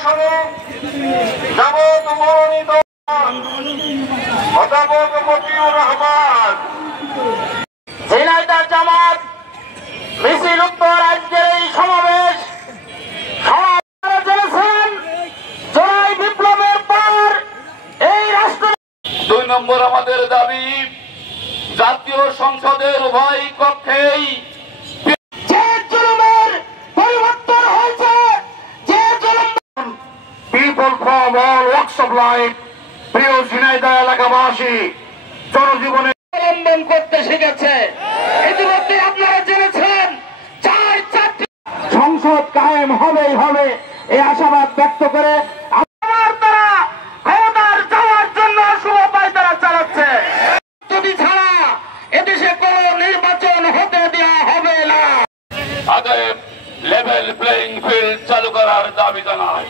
আসনে যাবত মনোনীত অধ্যাপক মতিউর রহমান। ঝিনাইদহ জামাত মিছিল উত্তর আজকের এই সমাবেশ জেনেছেন জুলাই বিপ্লবের পর এই রাষ্ট্র। 2 নম্বর আমাদের দাবি জাতীয় সংসদের উভয় কক্ষেই যে জুলুমের পরিবর্তন হয়েছে, যে জুলুম people from all walks of life, প্রিয় ঝিনাইদহ এলাকাবাসী জনজীবনে অবলম্বন করতে শিখেছে। ইতিমধ্যে আপনারা জেনেছেন 4 সংসদ কায়েম হবেই হবে এই আশাবাদ ব্যক্ত করে আমার তারা ক্ষমতার যাওয়ার জন্য শুভপায় তারা চালাচ্ছে। যদি ছাড়া এদেশে কোন নির্বাচন হতে দেওয়া হবে না। আগে লেভেল প্লেইং ফিল্ড চালু করার দাবি জানায়।